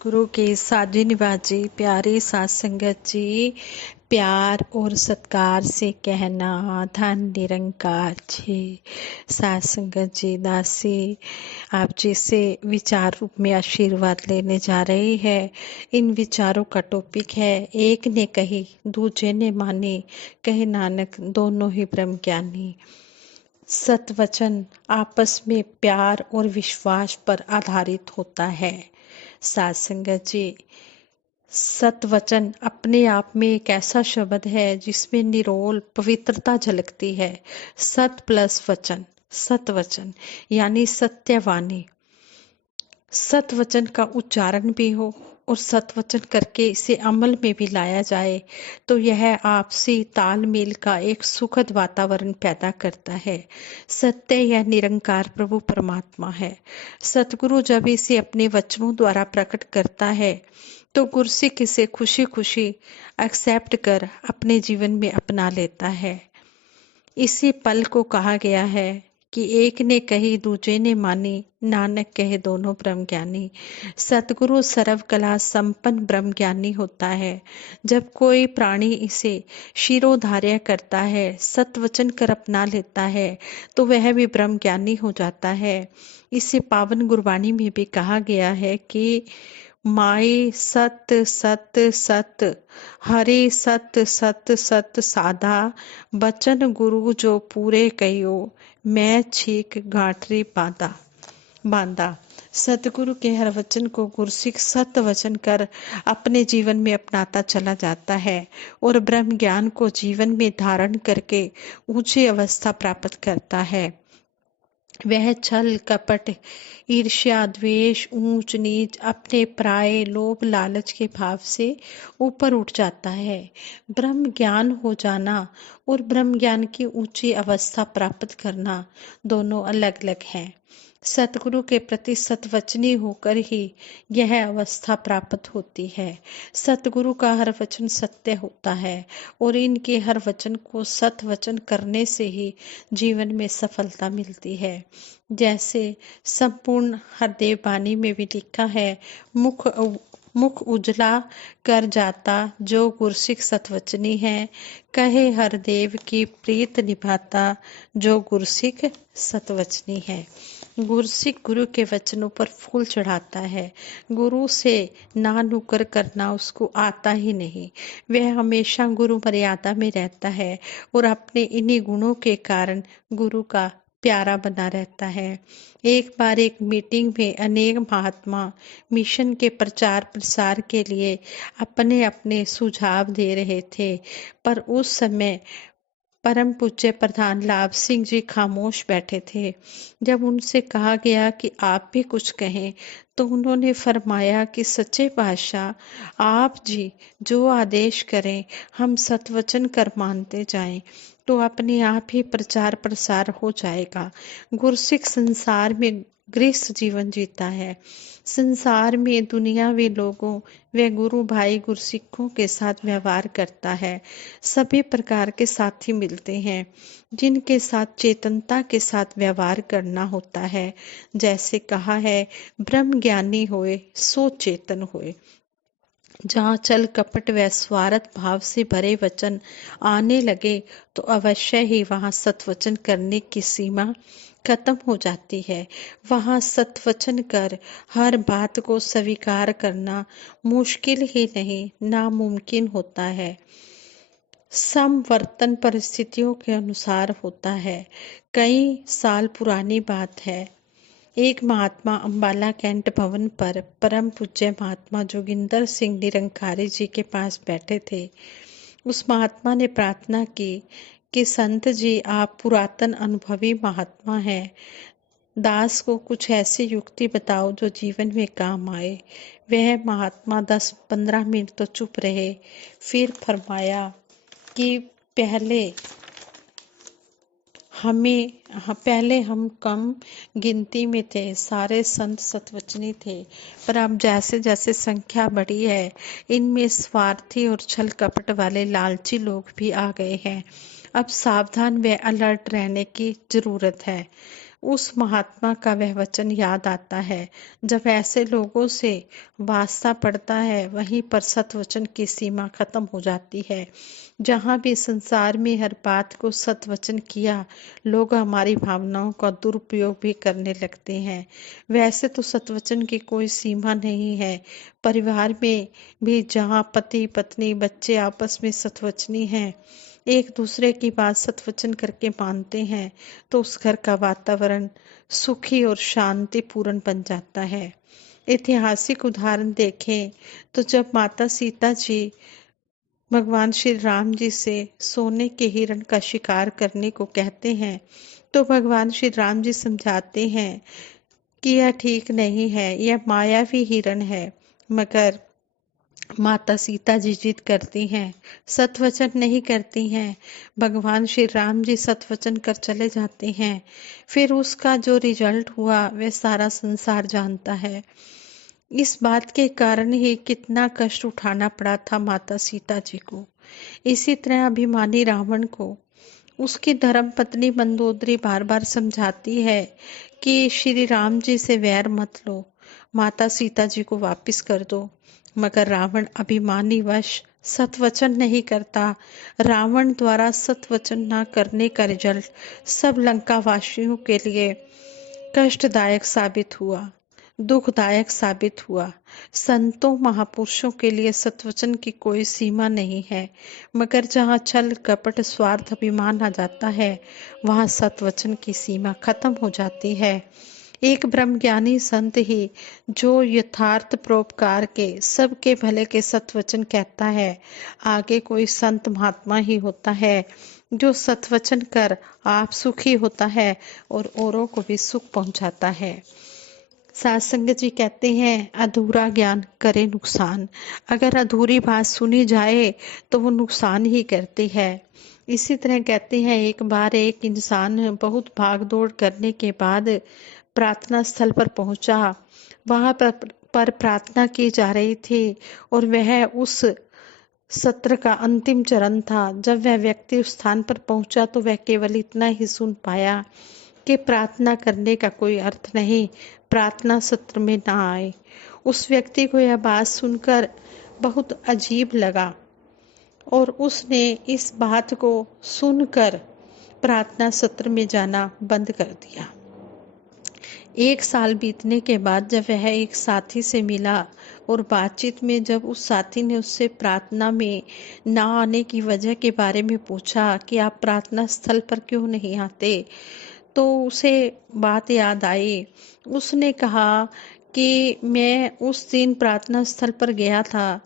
सतगुरु के साधु निवाजी प्यारी साध संगत जी, प्यार और सत्कार से कहना धन निरंकार जी। साध संगत जी दासी आप जी से विचार रूप में आशीर्वाद लेने जा रही है। इन विचारों का टॉपिक है, एक ने कही दूजे ने मानी, कहे नानक दोनों ही ब्रह्म ज्ञानी। सतवचन आपस में प्यार और विश्वास पर आधारित होता है। साध संगत जी, सतवचन अपने आप में एक ऐसा शब्द है जिसमें निरोल पवित्रता झलकती है। सत प्लस वचन, सतवचन यानी सत्यवाणी। सतवचन का उच्चारण भी हो और सतवचन करके इसे अमल में भी लाया जाए तो यह आपसी तालमेल का एक सुखद वातावरण पैदा करता है। सत्य या निरंकार प्रभु परमात्मा है। सतगुरु जब इसे अपने वचनों द्वारा प्रकट करता है तो गुरसिक इसे खुशी खुशी एक्सेप्ट कर अपने जीवन में अपना लेता है। इसी पल को कहा गया है कि एक ने कही दूजे ने मानी, नानक कहे दोनों ब्रह्म ज्ञानी। सतगुरु सर्वकला संपन्न ब्रह्म ज्ञानी होता है। जब कोई प्राणी इसे शिरोधार्य करता है, सतवचन कर अपना लेता है तो वह भी ब्रह्म ज्ञानी हो जाता है। इसे पावन गुरबाणी में भी कहा गया है कि माए सत सत सत, हरे सत सत सत साधा, बचन गुरु जो पूरे कहियो, मैं छीक गांठरी बांधा। सतगुरु के हर वचन को गुरसिक सत वचन कर अपने जीवन में अपनाता चला जाता है और ब्रह्म ज्ञान को जीवन में धारण करके ऊंची अवस्था प्राप्त करता है। वह छल कपट ईर्ष्या द्वेष ऊंच नीच अपने प्राय लोभ लालच के भाव से ऊपर उठ जाता है। ब्रह्म ज्ञान हो जाना और ब्रह्म ज्ञान की ऊंची अवस्था प्राप्त करना दोनों अलग अलग हैं। सतगुरु के प्रति सतवचनी होकर ही यह अवस्था प्राप्त होती है। सतगुरु का हर वचन सत्य होता है और इनके हर वचन को सत वचन करने से ही जीवन में सफलता मिलती है। जैसे संपूर्ण हरदेव बानी में भी लिखा है, मुख उजला कर जाता जो गुरसिक सतवचनी है, कहे हरदेव की प्रीत निभाता जो गुरसिक सतवचनी है। गुरसिक गुरु के वचनों पर फूल चढ़ाता है। गुरु से ना नुकर करना उसको आता ही नहीं। वह हमेशा गुरु मर्यादा में रहता है और अपने इन्हीं गुणों के कारण गुरु का प्यारा बना रहता है। एक बार एक मीटिंग में अनेक महात्मा मिशन के प्रचार प्रसार के लिए अपने अपने सुझाव दे रहे थे, पर उस समय परम पूज्य प्रधान लाभ सिंह जी खामोश बैठे थे। जब उनसे कहा गया कि आप भी कुछ कहें तो उन्होंने फरमाया कि सच्चे पातशाह आप जी जो आदेश करें हम सतवचन कर मानते जाएं तो अपने आप ही प्रचार प्रसार हो जाएगा। गुरसिक संसार में गृहस्थ जीवन जीता है। संसार में दुनियावी लोगों व गुरु भाई गुरसिखों के साथ व्यवहार करता है। सभी प्रकार के साथी मिलते हैं जिनके साथ चेतनता के साथ व्यवहार करना होता है। जैसे कहा है, ब्रह्म ज्ञानी होए सो चेतन होए। जहाँ छल कपट व स्वार्थ भाव से भरे वचन आने लगे तो अवश्य ही वहाँ सतवचन करने की सीमा खत्म हो जाती है। वहाँ सतवचन कर हर बात को स्वीकार करना मुश्किल ही नहीं नामुमकिन होता है। समवर्तन परिस्थितियों के अनुसार होता है। कई साल पुरानी बात है, एक महात्मा अंबाला कैंट भवन पर परम पूज्य महात्मा जोगिंदर सिंह निरंकारी जी के पास बैठे थे। उस महात्मा ने प्रार्थना की कि संत जी आप पुरातन अनुभवी महात्मा हैं, दास को कुछ ऐसी युक्ति बताओ जो जीवन में काम आए। वह महात्मा 10-15 मिनट तो चुप रहे, फिर फरमाया कि पहले हम कम गिनती में थे, सारे संत सतवचनी थे, पर अब जैसे जैसे संख्या बढ़ी है इनमें स्वार्थी और छल कपट वाले लालची लोग भी आ गए हैं। अब सावधान व अलर्ट रहने की जरूरत है। उस महात्मा का वह वचन याद आता है। जब ऐसे लोगों से वास्ता पड़ता है, वहीं पर सतवचन की सीमा खत्म हो जाती है। जहाँ भी संसार में हर बात को सतवचन किया, लोग हमारी भावनाओं का दुरुपयोग भी करने लगते हैं। वैसे तो सतवचन की कोई सीमा नहीं है। परिवार में भी जहाँ पति पत्नी बच्चे आपस में सतवचनी हैं, एक दूसरे की बात सतवचन करके मानते हैं, तो उस घर का वातावरण सुखी और शांतिपूर्ण बन जाता है। ऐतिहासिक उदाहरण देखें तो जब माता सीता जी भगवान श्री राम जी से सोने के हिरण का शिकार करने को कहते हैं, तो भगवान श्री राम जी समझाते हैं कि यह ठीक नहीं है, यह मायावी हिरण है। मगर माता सीता जी जिद करती हैं, सतवचन नहीं करती हैं। भगवान श्री राम जी सतवचन कर चले जाते हैं। फिर उसका जो रिजल्ट हुआ वह सारा संसार जानता है। इस बात के कारण ही कितना कष्ट उठाना पड़ा था माता सीता जी को। इसी तरह अभिमानी रावण को उसकी धर्म पत्नी मंदोदरी बार बार समझाती है कि श्री राम जी से वैर मत लो, माता सीता जी को वापिस कर दो। मगर रावण अभिमानी वश सतवचन नहीं करता। रावण द्वारा सतवचन न करने का रिजल्ट सब लंका वासियों के लिए कष्टदायक साबित हुआ, दुखदायक साबित हुआ। संतों महापुरुषों के लिए सतवचन की कोई सीमा नहीं है, मगर जहाँ छल कपट स्वार्थ अभिमान आ जाता है, वहाँ सतवचन की सीमा खत्म हो जाती है। एक ब्रह्मज्ञानी संत ही जो यथार्थ परोपकार के सबके भले के सतवचन कहता है, आगे कोई संत महात्मा ही होता है जो सतवचन कर आप सुखी होता है और औरों को भी सुख पहुंचाता है। सात संगत जी कहते हैं, अधूरा ज्ञान करे नुकसान। अगर अधूरी बात सुनी जाए तो वो नुकसान ही करती है। इसी तरह कहते हैं, एक बार एक इंसान बहुत भाग दौड़ करने के बाद प्रार्थना स्थल पर पहुंचा। वहां पर प्रार्थना की जा रही थी और वह उस सत्र का अंतिम चरण था। जब वह व्यक्ति उस स्थान पर पहुंचा तो वह केवल इतना ही सुन पाया कि प्रार्थना करने का कोई अर्थ नहीं, प्रार्थना सत्र में ना आए। उस व्यक्ति को यह बात सुनकर बहुत अजीब लगा और उसने इस बात को सुनकर प्रार्थना सत्र में जाना बंद कर दिया। एक साल बीतने के बाद जब वह एक साथी से मिला और बातचीत में जब उस साथी ने उससे प्रार्थना में ना आने की वजह के बारे में पूछा कि आप प्रार्थना स्थल पर क्यों नहीं आते, तो उसे बात याद आई। उसने कहा कि मैं उस दिन प्रार्थना स्थल पर गया था,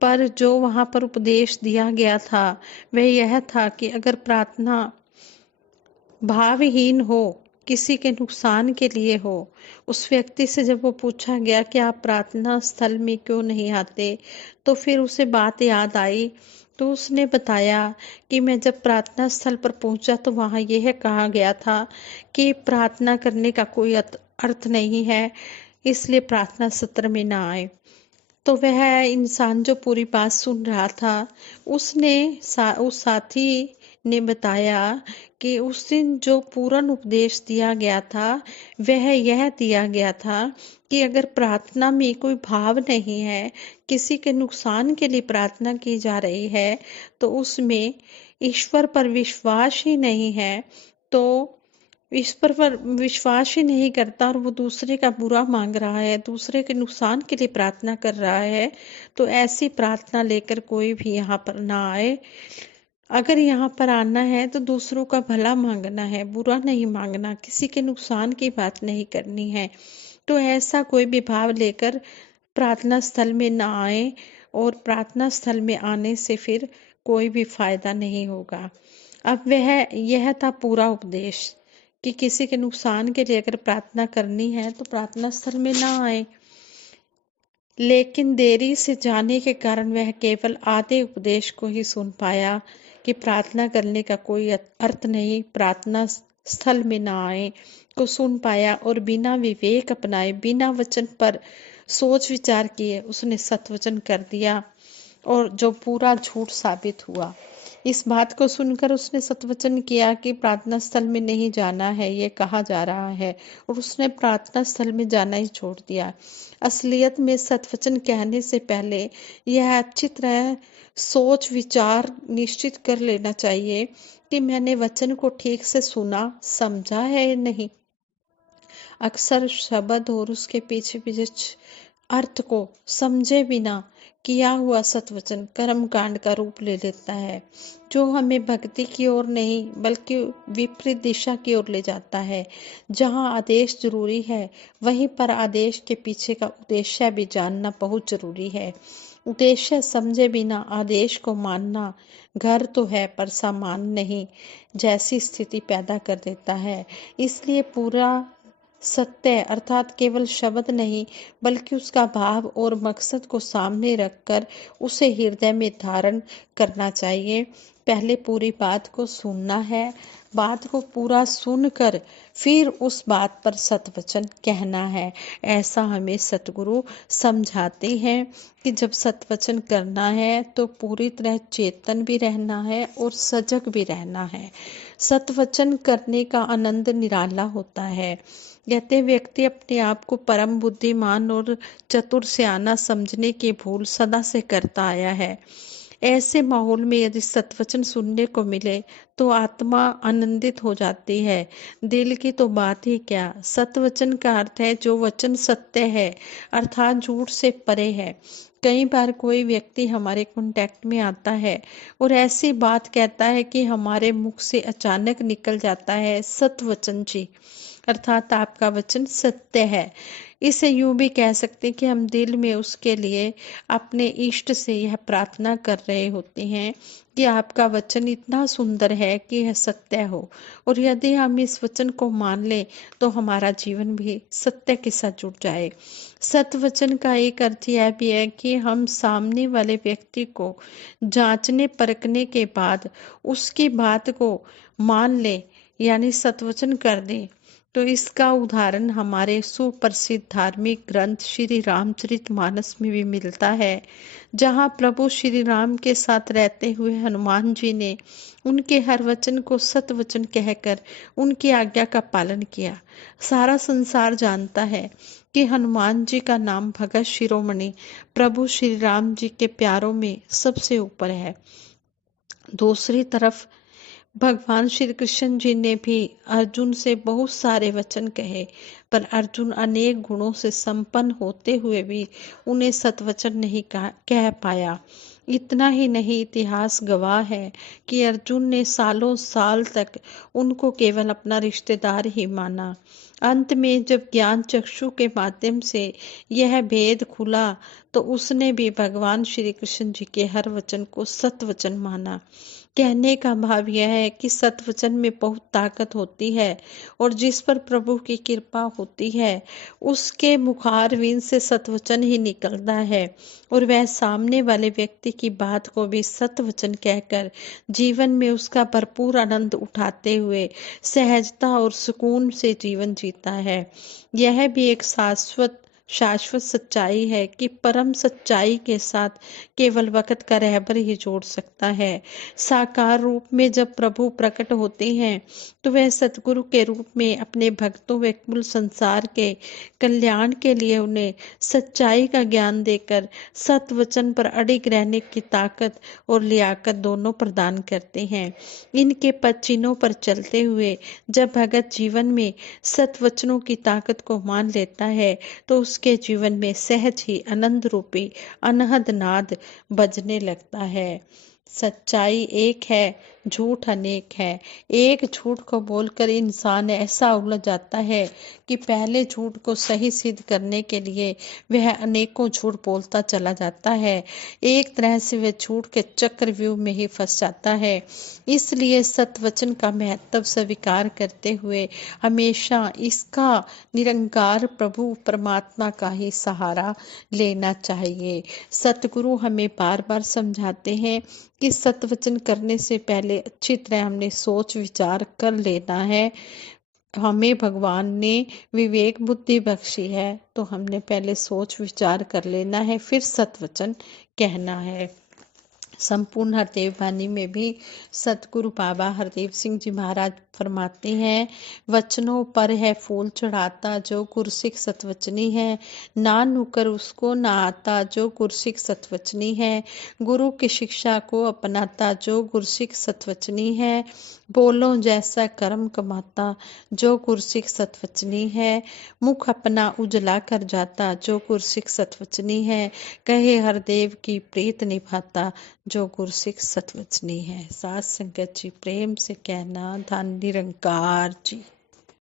पर जो वहाँ पर उपदेश दिया गया था वह यह था कि अगर प्रार्थना भावहीन हो, किसी के नुकसान के लिए हो। उस व्यक्ति से जब वो पूछा गया कि आप प्रार्थना स्थल में क्यों नहीं आते, तो फिर उसे बात याद आई। तो उसने बताया कि मैं जब प्रार्थना स्थल पर पहुंचा तो वहां यह कहा गया था कि प्रार्थना करने का कोई अर्थ नहीं है, इसलिए प्रार्थना सत्र में ना आए। तो वह इंसान जो पूरी बात सुन रहा था, उसने उस साथी ने बताया कि उस दिन जो पूर्ण उपदेश दिया गया था वह यह दिया गया था कि अगर प्रार्थना में कोई भाव नहीं है, किसी के नुकसान के लिए प्रार्थना की जा रही है, तो उसमें ईश्वर पर विश्वास ही नहीं है, तो ईश्वर पर विश्वास ही नहीं करता और वो दूसरे का बुरा मांग रहा है, दूसरे के नुकसान के लिए प्रार्थना कर रहा है, तो ऐसी प्रार्थना लेकर कोई भी यहाँ पर ना आए। अगर यहाँ पर आना है तो दूसरों का भला मांगना है, बुरा नहीं मांगना, किसी के नुकसान की बात नहीं करनी है। तो ऐसा कोई भी भाव लेकर प्रार्थना स्थल में ना आए और प्रार्थना स्थल में आने से फिर कोई भी फायदा नहीं होगा। अब यह था पूरा उपदेश कि किसी के नुकसान के लिए अगर प्रार्थना करनी है तो प्रार्थना स्थल में ना आए। लेकिन देरी से जाने के कारण वह केवल आधे उपदेश को ही सुन पाया कि प्रार्थना करने का कोई अर्थ नहीं, प्रार्थना स्थल में ना आए को सुन पाया और बिना विवेक अपनाए, बिना वचन पर सोच विचार किए उसने सतवचन कर दिया और जो पूरा झूठ साबित हुआ। इस बात को सुनकर उसने सतवचन किया कि प्रार्थना स्थल में नहीं जाना है, ये कहा जा रहा है, और उसने प्रार्थना स्थल में जाना ही छोड़ दिया। असलियत में सतवचन कहने से पहले यह अच्छी तरह सोच विचार निश्चित कर लेना चाहिए कि मैंने वचन को ठीक से सुना, समझा है या नहीं। अक्सर शब्द और उसके पीछे पीछे अर्थ को समझे बिना किया हुआ सतवचन कर्म कांड का रूप ले लेता है, जो हमें भक्ति की ओर नहीं बल्कि विपरीत दिशा की ओर ले जाता है। जहाँ आदेश जरूरी है, वहीं पर आदेश के पीछे का उद्देश्य भी जानना बहुत जरूरी है। उद्देश्य समझे बिना आदेश को मानना घर तो है पर सामान नहीं जैसी स्थिति पैदा कर देता है। इसलिए पूरा सत्य अर्थात केवल शब्द नहीं बल्कि उसका भाव और मकसद को सामने रखकर उसे हृदय में धारण करना चाहिए। पहले पूरी बात को सुनना है, बात को पूरा सुनकर फिर उस बात पर सतवचन कहना है। ऐसा हमें सतगुरु समझाते हैं कि जब सतवचन करना है तो पूरी तरह चेतन भी रहना है और सजग भी रहना है। सतवचन करने का आनंद निराला होता है। कहते व्यक्ति अपने आप को परम बुद्धिमान और चतुर सियाना समझने की भूल सदा से करता आया है। ऐसे माहौल में यदि सतवचन सुनने को मिले तो आत्मा आनंदित हो जाती है। दिल की तो बात ही क्या, सतवचन का अर्थ है जो वचन सत्य है अर्थात झूठ से परे है। कई बार कोई व्यक्ति हमारे कांटेक्ट में आता है और ऐसी बात कहता है कि हमारे मुख से अचानक निकल जाता है, सतवचन जी अर्थात आपका वचन सत्य है। इसे यूं भी कह सकते कि हम दिल में उसके लिए अपने इष्ट से यह प्रार्थना कर रहे होते हैं कि आपका वचन इतना सुंदर है कि यह सत्य हो, और यदि हम इस वचन को मान लें तो हमारा जीवन भी सत्य के साथ जुड़ जाए। सत्य वचन का एक अर्थ यह भी है कि हम सामने वाले व्यक्ति को जांचने परखने के बाद उसकी बात को मान लें यानी सतवचन कर दें। तो इसका उदाहरण हमारे सुप्रसिद्ध धार्मिक ग्रंथ श्री रामचरितमानस में भी मिलता है, जहाँ प्रभु श्री राम के साथ रहते हुए हनुमान जी ने उनके हर वचन को सत वचन कहकर उनकी आज्ञा का पालन किया। सारा संसार जानता है कि हनुमान जी का नाम भगत शिरोमणि प्रभु श्री राम जी के प्यारों में सबसे ऊपर है। दूसरी तरफ भगवान श्री कृष्ण जी ने भी अर्जुन से बहुत सारे वचन कहे, पर अर्जुन अनेक गुणों से संपन्न होते हुए भी उन्हें सतवचन नहीं कह पाया। इतना ही नहीं, इतिहास गवाह है कि अर्जुन ने सालों साल तक उनको केवल अपना रिश्तेदार ही माना। अंत में जब ज्ञान चक्षु के माध्यम से यह भेद खुला तो उसने भी भगवान श्री कृष्ण जी के हर वचन को सतवचन माना। कहने का भाव यह है कि सतवचन में बहुत ताकत होती है और जिस पर प्रभु की कृपा होती है उसके मुखारविंद से सतवचन ही निकलता है और वह सामने वाले व्यक्ति की बात को भी सतवचन कहकर जीवन में उसका भरपूर आनंद उठाते हुए सहजता और सुकून से जीवन जीता है। यह भी एक शाश्वत सच्चाई है कि परम सच्चाई के साथ केवल वक्त का रहबर ही जोड़ सकता है। साकार रूप में जब प्रभु प्रकट होते हैं तो वह सतगुरु के रूप में अपने भक्तों व कुल संसार के कल्याण के लिए उन्हें सच्चाई का ज्ञान देकर सत वचन पर अडिग रहने की ताकत और लियाकत दोनों प्रदान करते हैं। इनके पद चिन्हों पर चलते हुए जब भगत जीवन में सत वचनों की ताकत को मान लेता है तो उसके जीवन में सहज ही आनंद रूपी अनहद नाद बजने लगता है। सच्चाई एक है, झूठ अनेक है। एक झूठ को बोलकर इंसान ऐसा उलझ जाता है कि पहले झूठ को सही सिद्ध करने के लिए वह अनेकों झूठ बोलता चला जाता है। एक तरह से वह झूठ के चक्रव्यूह में ही फंस जाता है। इसलिए सतवचन का महत्व स्वीकार करते हुए हमेशा इसका निरंकार प्रभु परमात्मा का ही सहारा लेना चाहिए। सतगुरु हमें बार बार समझाते हैं कि सतवचन करने से पहले अच्छी तरह हमने सोच विचार कर लेना है। हमें भगवान ने विवेक बुद्धि बख्शी है तो हमने पहले सोच विचार कर लेना है, फिर सतवचन कहना है। संपूर्ण हरदेव वाणी में भी सतगुरु बाबा हरदेव सिंह जी महाराज फरमाते हैं, वचनों पर है फूल चढ़ाता जो गुरसिख सतवचनी है, ना नुकर उसको ना आता जो गुरसिख सतवचनी है, गुरु की शिक्षा को अपनाता जो गुरसिख सतवचनी है, बोलो जैसा कर्म कमाता जो गुरसिख सतवचनी है, मुख अपना उजला कर जाता जो गुरसिख सतवचनी है, कहे हरदेव की प्रीत निभाता जो गुरसिख सतवचनी है। साथ संगत जी प्रेम से कहना, धन निरंकार जी।